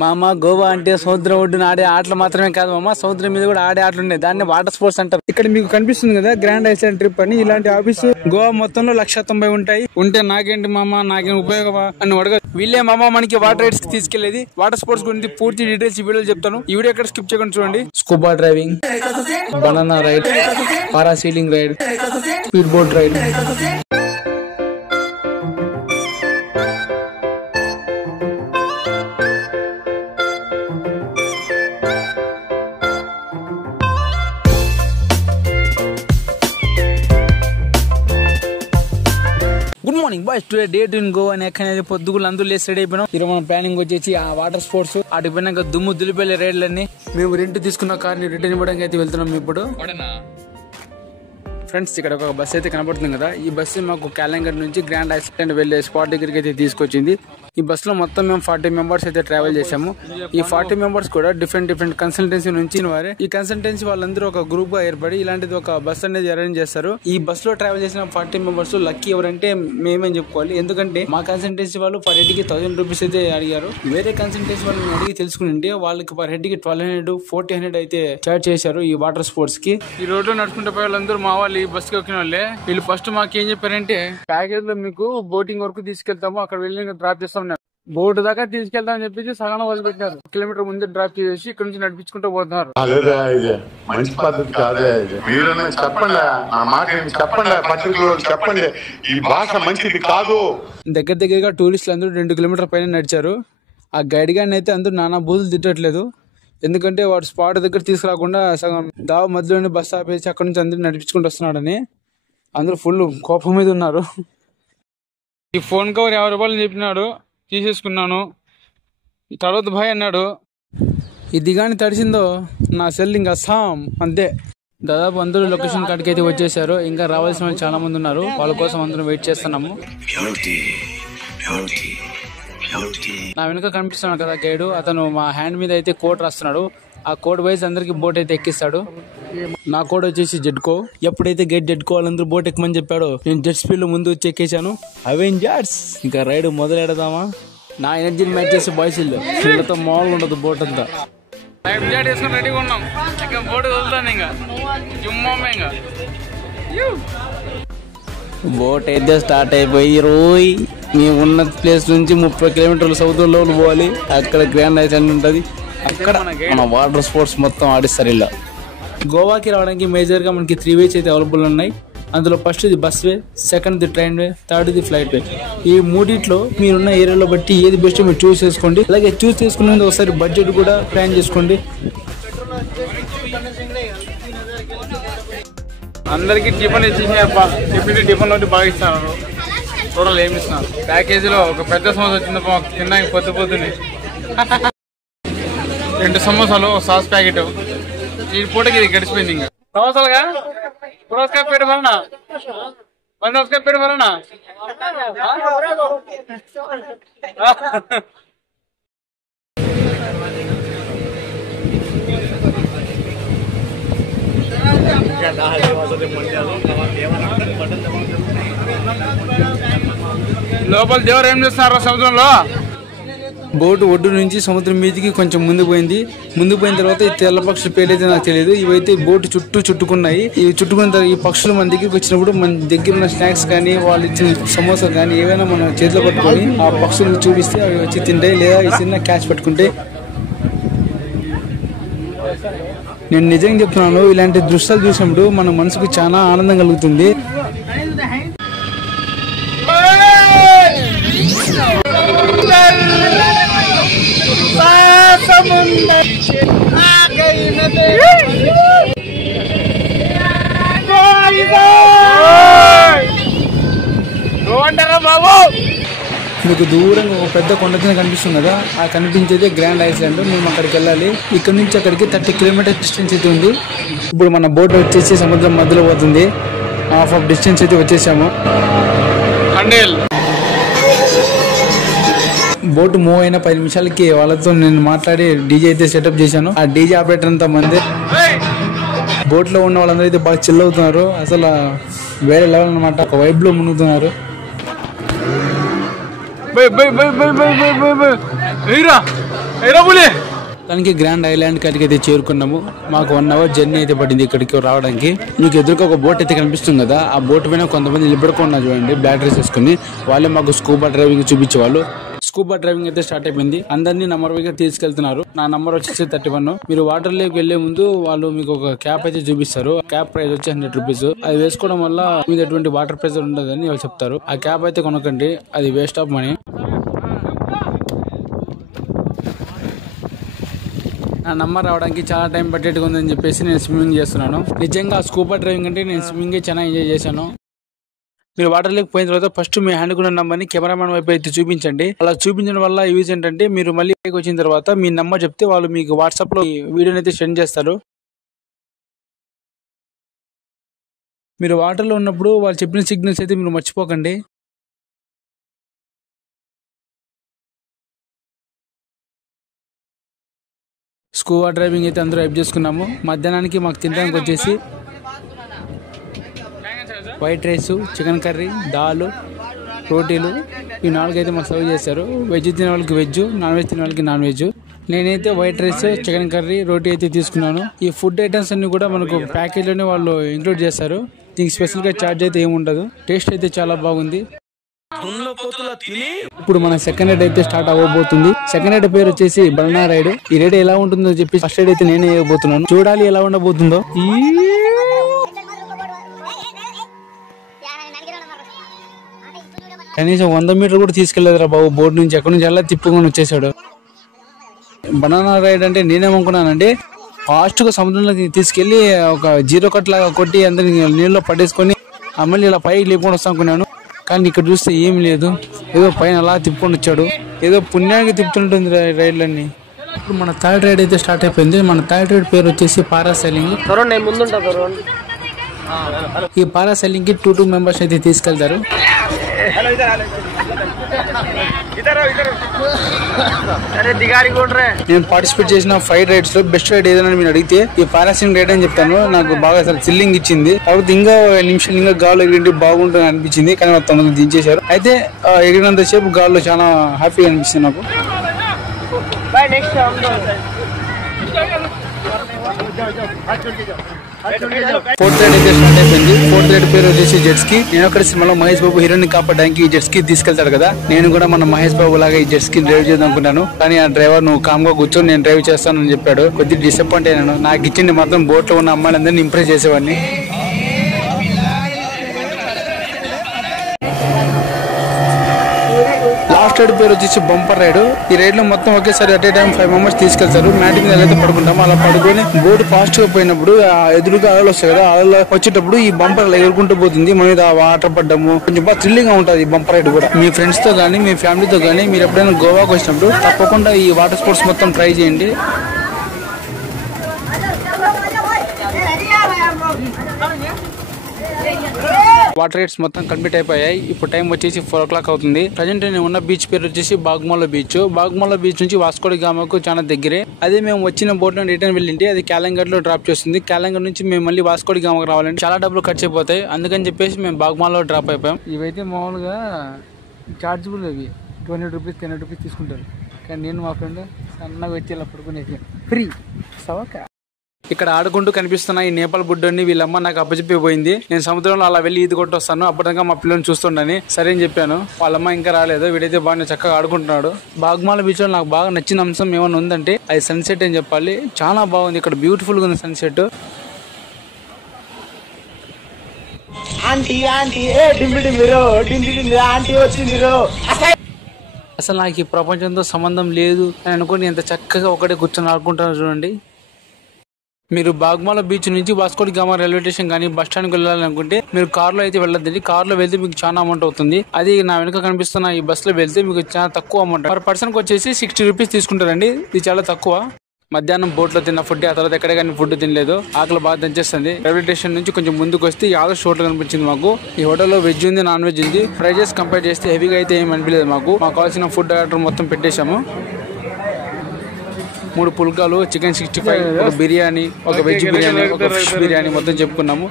మామ గోవా అంటే సముద్రం ఒడ్డున ఆడే ఆటలు మాత్రమే కాదు మామ, సముద్రం మీద కూడా ఆడే ఆటలు ఉన్నాయి. దాన్ని వాటర్ స్పోర్ట్స్ అంటారు. ఇక్కడ మీకు కనిపిస్తుంది కదా గ్రాండ్ ఐలాండ్ ట్రిప్ అని. ఇలాంటి ఆఫీసు గోవా మొత్తంలో 190 ఉంటాయి. ఉంటే నాకేంటి మామ, నాకేం ఉపయోగమా అని అడగ. వీళ్ళే మామ మనకి వాటర్ రైడ్స్ కి తీసుకెళ్లేది. వాటర్ స్పోర్ట్స్ గురించి పూర్తి డీటెయిల్స్ ఈ వీడియోలో చెప్తాను. ఈ వీడియో ఎక్కడ స్కిప్ చేయకుండా చూడండి. Scuba driving, banana ride, parasailing ride, speed boat ride. Good morning boys, today date in Goa అని ఎక్కడ పొద్దుగులు అందరూ లేసి రెడీ అయిపోయినాం. ఈరోజు మనం ప్లానింగ్ వచ్చేసి ఆ వాటర్ స్పోర్ట్స్ అటు పోయినాక దుమ్ము దులిపేలే రైడ్లన్నీ. మేము రెంట్ తీసుకున్న కార్ ని రిటర్న్ ఇవ్వడానికి అయితే వెళ్తున్నాం ఇప్పుడు. ఫ్రెండ్స్ ఇక్కడ ఒక బస్ అయితే కనబడుతుంది కదా, ఈ బస్సు మాకు కాలంగర్ నుంచి గ్రాండ్ ఐలాండ్ వెళ్లే స్పాట్ దగ్గరికి అయితే తీసుకొచ్చింది. ఈ బస్ లో మొత్తం మేము 40 మెంబర్స్ అయితే ట్రావెల్ చేసాము. ఈ 40 మెంబర్స్ కూడా డిఫరెంట్ కన్సల్టెన్సీ నుంచి వారే. ఈ కన్సల్టెన్సీ వాళ్ళందరూ ఒక గ్రూప్ గా ఏర్పడి ఇలాంటిది ఒక బస్ అనేది అరేంజ్ చేస్తారు. ఈ బస్ లో ట్రావెల్ చేసిన 40 మెంబర్స్ లక్కీ ఎవరంటే మేమని చెప్పుకోవాలి. ఎందుకంటే మా కన్సల్టెన్సీ వాళ్ళు పర్ హెడ్ కి 1000 రూపీస్ అయితే అడిగారు. వేరే కన్సల్టెన్సీ వాళ్ళని అడిగి తెలుసుకుంటే వాళ్ళకి పర్ హెడ్ కి 1200, 1400 అయితే చార్జ్ చేశారు ఈ వాటర్ స్పోర్ట్స్ కి. ఈ రోడ్ లో నడుచుకుంటే పోయే వాళ్ళందరూ మా వాళ్ళు ఈ బస్ కి ఎక్కిన వాళ్ళే. వీళ్ళు ఫస్ట్ మాకు ఏం చెప్పారంటే, ప్యాకేజ్ లో మీకు బోటింగ్ వరకు తీసుకెళ్తాము, అక్కడ వెళ్ళి డ్రాప్ చేస్తాం. బోట్ దాకా తీసుకెళ్తామని చెప్పేసి సగం వదిలిపెట్టారు. కిలోమీటర్ ముందే డ్రాప్ చేసి ఇక్కడ నుంచి నడిపించుకుంటూ పోతున్నారు. మంచి పద్ధతి కాదే. చెప్పండి, ఈ భాష మంచిది కాదు. దగ్గరగా టూరిస్టులు అందరూ 2 కిలోమీటర్ పైన నడిచారు. ఆ గైడ్ గారిని అయితే అందరూ నానా బూతులు తిట్టట్లేదు. ఎందుకంటే వాడు స్పాట్ దగ్గర తీసుకురాకుండా సగం దావ మధ్యలోనే బస్ ఆపేసి అక్కడ నుంచి అందరూ నడిపించుకుంటూ వస్తున్నాడని అందరూ ఫుల్ కోపం మీద ఉన్నారు. ఈ ఫోన్ కవర్ 50 రూపాయలు చెప్పినాడు, తీసేసుకున్నాను. తర్వాత భయ్ అన్నాడు, ఇది కానీ తడిసిందో నా సెల్ ఇంకా సామ్ అంతే. దాదాపు అందరూ లొకేషన్ కాడికి అయితే వచ్చేసారు. ఇంకా రావాల్సిన వాళ్ళు చాలా మంది ఉన్నారు. వాళ్ళ కోసం అందరం వెయిట్ చేస్తున్నాము. నా వెనుక కనిపిస్తున్నాడు కదా గైడ్, అతను మా హ్యాండ్ మీద అయితే కోడ్ రాస్తున్నాడు. ఆ కోడ్ వైజ్ అందరికి బోట్ అయితే ఎక్కిస్తాడు. నా కోడ్ వచ్చేసి జెడ్కో. ఎప్పుడైతే గైడ్ జెడ్కో వాళ్ళందరూ బోట్ ఎక్కమని చెప్పాడో నేను జెట్ స్పీడ్ లో ముందు వచ్చి ఎక్కేసాను. అవెంజర్స్ ఇంకా రైడ్ మొదలెడదామా? నా ఎనర్జీని మ్యాచ్ చేసే బాయ్స్ వీళ్ళతో మామూలుగా ఉండదు బోట్ అంతా. రెడీగా ఉన్నాం. ఇంకా బోట్ వదులుతాను. ఇంకా బోట్ అయితే స్టార్ట్ అయిపోయి రోయ్ మేము ఉన్న ప్లేస్ నుంచి 30 కిలోమీటర్ల సముద్రంలో పోవాలి. అక్కడ గ్రాండ్ ఐలాండ్ ఉంటుంది. అక్కడ మన వాటర్ స్పోర్ట్స్ మొత్తం ఆడిస్తారు. ఇలా గోవాకి రావడానికి మేజర్ గా మనకి 3 వేస్ అయితే అవైలబుల్ ఉన్నాయి. అందులో first the bus way, second the train way, third the flight way. ఈ మూడిట్లో మీరున్న ఏరియాలో బట్టి ఏది బెస్ట్ మీరు చూస్ చేసుకోండి. అలాగే చూస్ చేసుకునే ఒకసారి బడ్జెట్ కూడా ప్లాన్ చేసుకోండి. అందరికి టిఫిన్ ఇచ్చేసారప్ప. టిఫిన్ లోటి బాగా ఇస్తున్నారు. టోటల్ ఏమి ఇస్తున్నారు? ప్యాకేజీలో ఒక పెద్ద సమోసా వచ్చింది తిన్నాక పొద్దునే 2 సమోసాలు, సాస్ ప్యాకెట్. ఈ పూటకి ఇది గడిచిపోయింది. ఇంకా సమోసాలుగా పురస్కార పెట్టి వలన పెట్టి వలన లోపల దేవరు ఏం చేస్తున్నారా సముద్రంలో? బోటు ఒడ్డు నుంచి సముద్రం మీదకి కొంచెం ముందు పోయింది. ముందు పోయిన తర్వాత ఈ తెల్ల పక్షుల పేర్లైతే నాకు తెలియదు. ఇవైతే బోటు చుట్టుకున్నాయి. ఇవి చుట్టుకున్న తర్వాత ఈ పక్షులు మన దగ్గరికి వచ్చినప్పుడు మన దగ్గర ఉన్న స్నాక్స్ కానీ వాళ్ళు ఇచ్చిన సమోసా కానీ ఏవైనా మనం చేతిలో పట్టుకొని ఆ పక్షులకు చూపిస్తే అవి వచ్చి తింటాయి. లేదా ఈ చిన్న క్యాష్ పట్టుకుంటే. నేను నిజంగా చెప్తున్నాను, ఇలాంటి దృశ్యాలు చూసినప్పుడు మన మనసుకు చాలా ఆనందం కలుగుతుంది. మీకు దూరంగా ఒక పెద్ద కొండ కింద కనిపిస్తుంది కదా, ఆ కనిపించేది గ్రాండ్ ఐలాండ్. మేము అక్కడికి వెళ్ళాలి. ఇక్కడ నుంచి అక్కడికి 30 కిలోమీటర్స్ డిస్టెన్స్ అయితే ఉంది. ఇప్పుడు మన బోట్ వచ్చేసి సముద్రం మధ్యలో పోతుంది. హాఫ్ ఆఫ్ డిస్టెన్స్ అయితే వచ్చేసాము. బోట్ మూవ్ అయిన 10 నిమిషాలకి వాళ్ళతో నేను మాట్లాడి డీజే అయితే సెటప్ చేశాను. ఆ డీజే ఆపరేటర్ అంతా మంది. బోట్ లో ఉన్న వాళ్ళందరూ అయితే బాగా చిల్ అవుతున్నారు. అసలు వేరే లెవెల్ అనమాట. ఒక వైబ్ లో మునుగుతున్నారు. దానికి గ్రాండ్ ఐలాండ్ కాడికి అయితే చేరుకున్నాము. మాకు 1 అవర్ జర్నీ అయితే పడింది ఇక్కడికి రావడానికి. మీకు ఎదురుగా ఒక బోట్ అయితే కనిపిస్తుంది కదా, ఆ బోట్ పైన కొంతమంది నిలబడుకున్నారు చూడండి, బ్లాక్ డ్రెస్ వేసుకుని. వాళ్ళే మాకు స్కూబా డ్రైవింగ్ చూపించేవాళ్ళు. స్కూబా డ్రైవింగ్ అయితే స్టార్ట్ అయిపోయింది. అందరినీ నంబర్ వైగా తీసుకెళ్తున్నారు. నా నంబర్ వచ్చేసి 31. మీరు వాటర్ లోకి వెళ్లే ముందు వాళ్ళు మీకు ఒక క్యాప్ అయితే చూపిస్తారు. క్యాప్ ప్రైస్ వచ్చి 100 రూపీస్. అది వేసుకోవడం వల్ల మీద ఎటువంటి వాటర్ ప్రెషర్ ఉండదని వాళ్ళు చెప్తారు. ఆ క్యాప్ అయితే కొనకండి, అది వేస్ట్ ఆఫ్ మనీ. నా నంబర్ రావడానికి చాలా టైం పట్టేట్టుగా ఉందని చెప్పేసి నేను స్విమ్మింగ్ చేస్తున్నాను. నిజంగా స్కూబా డ్రైవింగ్ అంటే నేను స్విమ్మింగ్ చాలా ఎంజాయ్ చేశాను. మీరు వాటర్ లేక్ పోయిన తర్వాత ఫస్ట్ మీ హ్యాండ్ ఉన్న నంబర్ని కెమెరామెన్ వైపు అయితే చూపించండి. అలా చూపించడం వల్ల యూజ్ ఏంటంటే మీరు మళ్ళీ వచ్చిన తర్వాత మీ నంబర్ చెప్తే వాళ్ళు మీకు వాట్సాప్ లో వీడియోని అయితే సెండ్ చేస్తారు. మీరు వాటర్ లో ఉన్నప్పుడు వాళ్ళు చెప్పిన సిగ్నల్స్ అయితే మీరు మర్చిపోకండి. స్కూబా డ్రైవింగ్ అయితే అందరూ హైప్ చేసుకున్నాము. మధ్యాహ్నానికి మాకు తినడానికి వచ్చేసి వైట్ రైస్, చికెన్ కర్రీ, దాల్, రోటీలు, ఈ 4 అయితే మాకు సర్వ్ చేశారు. వెజ్ తినే వాళ్ళకి వెజ్, నాన్ వెజ్ తినే వాళ్ళకి నాన్ వెజ్. నేనైతే వైట్ రైస్, చికెన్ కర్రీ, రోటీ అయితే తీసుకున్నాను. ఈ ఫుడ్ ఐటమ్స్ అన్ని కూడా మనకు ప్యాకేజ్ లోనే వాళ్ళు ఇంక్లూడ్ చేస్తారు. దీనికి స్పెషల్ గా ఛార్జ్ అయితే ఏముండదు. టేస్ట్ అయితే చాలా బాగుంది. ఇప్పుడు మన సెకండ్ రైడ్ అయితే స్టార్ట్ అవ్వబోతుంది. సెకండ్ రైడ్ పేరు వచ్చేసి బనానా రైడ్. ఈ రైడ్ ఎలా ఉంటుందో చెప్పి ఫస్ట్ రైడ్ అయితే నేనే వేయబోతున్నాను. చూడాలి ఎలా ఉండబోతుందో. కనీసం 100 మీటర్లు కూడా తీసుకెళ్లేదురా బాబు. బోర్డు నుంచి ఎక్కడి నుంచి అలా తిప్పుకొని వచ్చేసాడు. బనానా రైడ్ అంటే నేనేమనుకున్నానంటే ఫాస్ట్ గా సముద్రంలోకి తీసుకెళ్లి ఒక జీరో కట్ లాగా కొట్టి అందరికి నీళ్ళలో పట్టేసుకొని మళ్ళీ ఇలా పైకి లేపుకొని వస్తాను అనుకున్నాను. కానీ ఇక్కడ చూస్తే ఏం లేదు. ఏదో పైన అలా తిప్పుకొని వచ్చాడు. ఏదో పుణ్యానికి తిప్పుతుంటుంది రైడ్లన్నీ. ఇప్పుడు మన థర్డ్ రైడ్ అయితే స్టార్ట్ అయిపోయింది. మన థర్డ్ రైడ్ పేరు వచ్చేసి పారాసైలింగ్. ఈ పారాసైలింగ్ కి 2 మెంబర్స్ అయితే తీసుకెళ్తారు. నేను పార్టిసిపేట్ చేసిన 5 రైడ్స్ లో బెస్ట్ రైడ్ ఏదైనా మీరు అడిగితే ఈ పారాసైలింగ్ రైడ్ అని చెప్తాను. నాకు బాగా అసలు థ్రిల్లింగ్ ఇచ్చింది. కాబట్టి ఇంకా నిమిషాలు ఇంకా గాల్లో ఎగిరింటి బాగుంటుంది అనిపించింది. కానీ తొందరగా దించేశారు. అయితే ఎగిరినంత సేపు గాల్లో చాలా హ్యాపీగా అనిపిస్తుంది నాకు. ఫోర్త్ రైడ్ అయితే స్టార్ట్ అయిపోయింది. ఫోర్త్ రైడ్ పేరు వచ్చేసి జెట్ స్కీ. నేను అక్కడ సినిమాలో మహేష్ బాబు హీరోని కాపాడడానికి ఈ జెట్ స్కీ తీసుకెళ్తాడు కదా, నేను కూడా మన మహేష్ బాబు లాగా ఈ జెట్ స్కీ డ్రైవ్ చేద్దాం అనుకున్నాను. కానీ ఆ డ్రైవర్ నువ్వు కామ్ గా కూర్చొని నేను డ్రైవ్ చేస్తానని చెప్పాడు. కొద్దిగా డిసప్పాయింట్ అయినాను. నాకు ఇచ్చింది మాత్రం బోట్ లో ఉన్న అమ్మాయిలందరినీ ఇంప్రెస్ చేసేవాడిని. లాస్ట్ రైడ్ పేరు వచ్చేసి బంపర్ రైడ్. ఈ రైడ్ లో మొత్తం ఒకేసారి అట్ ఏ టైం 5 మెంబర్స్ తీసుకెళ్తారు. మ్యాట్ మీద ఎలా పడుకుంటాము అలా పడుకొని బోట్ ఫాస్ట్ గా పోయినప్పుడు ఎదురుగా అలలు వస్తాయి కదా, అలలు వచ్చేటప్పుడు ఈ బంపర్ ఎగురుకుంటూ పోతుంది. మన మీద వాటర్ పడ్డము కొంచెం బాగా థ్రిల్లింగ్ గా ఉంటుంది ఈ బంపర్ రైడ్ కూడా. మీ ఫ్రెండ్స్ తో గానీ మీ ఫ్యామిలీతో గానీ మీరు ఎప్పుడైనా గోవాకి వచ్చినప్పుడు తప్పకుండా ఈ వాటర్ స్పోర్ట్స్ మొత్తం ట్రై చేయండి. వాటర్ రైడ్స్ మొత్తం కంప్లీట్ అయిపోయాయి. ఇప్పుడు టైం వచ్చేసి 4 o'clock అవుతుంది. ప్రజెంట్ నేను ఉన్న బీచ్ పేరు వచ్చేసి బాగ్మాలో బీచ్. బాగ్మాలో బీచ్ నుంచి వాస్కోడి గామాకు చాలా దగ్గరే. అదే మేము వచ్చిన బోట్ లో రిటర్న్ వెళ్ళింటే అది క్యాలంగర్ లో డ్రాప్ చేస్తుంది. క్యాలంగర్ నుంచి మేము మళ్ళీ వాస్కోడి గామాకు రావాలంటే చాలా డబ్బులు ఖర్చు అయిపోతాయి. అందుకని చెప్పేసి మేము బాగ్మాలో డ్రాప్ అయిపోయాం. ఇవైతే మామూలుగా చార్జబుల్. అవి 20 రూపీస్ 10 రూపీస్ తీసుకుంటారు. కానీ నేను మా ఫ్రెండ్ సన్నగా వచ్చి ఇలా పడుకునేది ఫ్రీ సవక. ఇక్కడ ఆడుకుంటూ కనిపిస్తున్న ఈ నేపాల్ బుడ్డోని వీళ్ళమ్మ నాకు అప్పచెప్పిపోయింది. నేను సముద్రంలో అలా వెళ్ళి ఈది కొట్టి వస్తాను, అప్పటిదాకా మా పిల్లల్ని చూస్తుండని సరే అని చెప్పాను. వాళ్ళమ్మ ఇంకా రాలేదు. వీడైతే బాగా చక్కగా ఆడుకుంటున్నాడు. బాగ్మాల బీచ్ లో నాకు బాగా నచ్చిన అంశం ఏమైనా ఉందంటే అది సన్సెట్ అని చెప్పాలి. చాలా బాగుంది. ఇక్కడ బ్యూటిఫుల్ గా ఉంది సన్సెట్. అసలు నాకు ఈ ప్రపంచంతో సంబంధం లేదు అని అనుకుని ఎంత చక్కగా ఒకటే కూర్చొని ఆడుకుంటాను చూడండి. మీరు బాగ్మాల బీచ్ నుంచి వాస్కోడి గామా రైల్వే స్టేషన్ కానీ బస్ స్టాండ్కి వెళ్ళాలనుకుంటే మీరు కార్లో అయితే వెళ్ళొద్దండి. కార్లో వెళ్తే మీకు చాలా అమౌంట్ అవుతుంది. అది నా వెనక కనిపిస్తున్న ఈ బస్ లో వెళ్తే మీకు చాలా తక్కువ అమౌంట్. పర్ పర్సన్ కి వచ్చేసి 60 రూపీస్ తీసుకుంటారండి. ఇది చాలా తక్కువ. మధ్యాహ్నం బోట్ లో తిన్న ఫుడ్, ఆ తర్వాత ఎక్కడ కానీ ఫుడ్ తినలేదు. ఆకలి బాగా దంచేస్తుంది. రైల్వే స్టేషన్ నుంచి కొంచెం ముందుకు వస్తే ఈ ఆదర్శ్ హోటల్ కనిపించింది మాకు. ఈ హోటల్లో వెజ్ ఉంది, నాన్ వెజ్ ఉంది. ప్రైజెస్ కంపేర్ చేస్తే హెవీగా అయితే ఏమి అనిపించలేదు మాకు. కావాల్సిన ఫుడ్ ఆర్డర్ మొత్తం పెట్టేశాము. 3 పుల్కాలు, చికెన్ 65, ఒక బిర్యానీ, ఒక వెజ్ బిర్యానీ, ఒక ఫిష్ బిర్యానీ మొత్తం చెప్పుకున్నాము.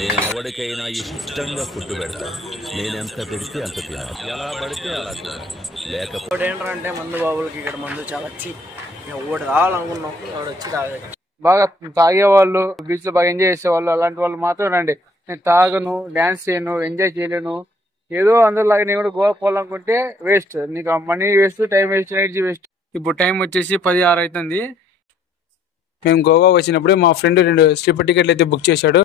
నేను ఎవరికైనా ఇష్టంగా ఫుడ్ పెడతాను. నేను ఎంత పెడితే అంత తినాలి, ఎలా పడితే అలా తినాలి. లేకపోతే ఏంటంటే మందు బాబులకి ఇక్కడ మందు చాలా చీప్. ఒకటి తాగాలనుకున్నాం, వచ్చి తాగలేదు. బాగా తాగేవాళ్ళు, బీచ్ లో బాగా ఎంజాయ్ చేసేవాళ్ళు, అలాంటి వాళ్ళు మాత్రం రండి. నేను తాగను, డాన్స్ చేయను, ఎంజాయ్ చేయలేను, ఏదో అందరిలాగా నేను కూడా గోవా పోవాలనుకుంటే వేస్ట్. నీకు money waste, time waste, energy waste. ఇప్పుడు టైం వచ్చేసి 10:06 అవుతుంది. మేము గోవా వచ్చినప్పుడే మా ఫ్రెండ్ 2 స్లీపర్ టికెట్లు అయితే బుక్ చేశాడు.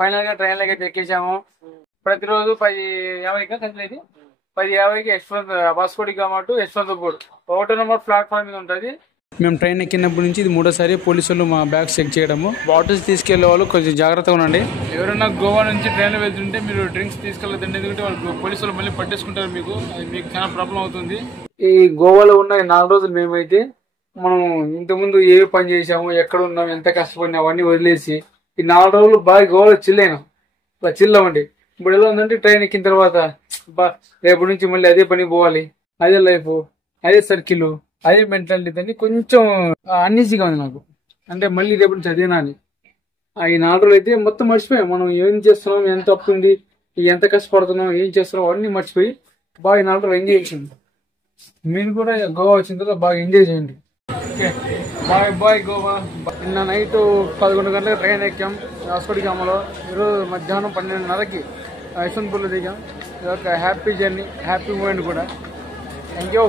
ఫైనల్ గా ట్రైన్ లకి ఎక్కేసాము. ప్రతిరోజు 10:50 కలిసి 10:50కి Yashwant Vasco da Gama to Yeshwantpur 1 number platform మీద ఉంటుంది. మేము ట్రైన్ ఎక్కినప్పటి నుంచి ఇది 3వ పోలీసులు మా బ్యాగ్స్ చెక్ చేయడము. బాటిల్స్ తీసుకెళ్లే వాళ్ళు కొంచెం జాగ్రత్తగా ఉండండి. ఎవరైనా గోవా నుంచి ట్రైన్ వెళ్తుంటే మీరు డ్రింక్స్ తీసుకెళ్ళదండి, ఎందుకంటే వాళ్ళు పోలీసులు మళ్ళీ పట్టేసుకుంటారు. మీకు చాలా ప్రాబ్లం అవుతుంది. ఈ గోవాలో ఉన్న 4 రోజులు మేమైతే మనం ఇంతకుముందు ఏ పని చేసాము, ఎక్కడ ఉన్నాం, ఎంత కష్టపడినా అవన్నీ వదిలేసి ఈ 4 రోజులు బాగా గోవాలో చిల్లైనా అలా చిల్లవండి. ఇప్పుడు ఎలా ఉందంటే ట్రైన్ ఎక్కిన తర్వాత రేపటి నుంచి మళ్ళీ అదే పని పోవాలి, అదే లైఫ్, అదే సర్కిల్, అదే మెంటాలిటీ అని కొంచెం అన్ఈజీగా ఉంది నాకు. అంటే మళ్ళీ రేపటి నుంచి అదేనా అని. ఈ 4 రోజులు అయితే మొత్తం మర్చిపోయాం. మనం ఏం చేస్తున్నాం, ఎంత తప్పు ఉంది, ఎంత కష్టపడుతున్నాం, ఏం చేస్తున్నాం అన్నీ మర్చిపోయి బాగా ఈ 4 రోజులు ఎంజాయ్ చేసింది. మీరు కూడా గోవా వచ్చిన తర్వాత బాగా ఎంజాయ్ చేయండి. Okay, bye Goa. నిన్న నైట్ 11 గంటలకు ట్రైన్ ఎక్కాం వాస్కోడి గామాలో. ఈరోజు మధ్యాహ్నం 12:30కి యశ్వంతపూర్లో దిగాం. ఇది ఒక హ్యాపీ జర్నీ, హ్యాపీ మూమెంట్ కూడా. Thank you.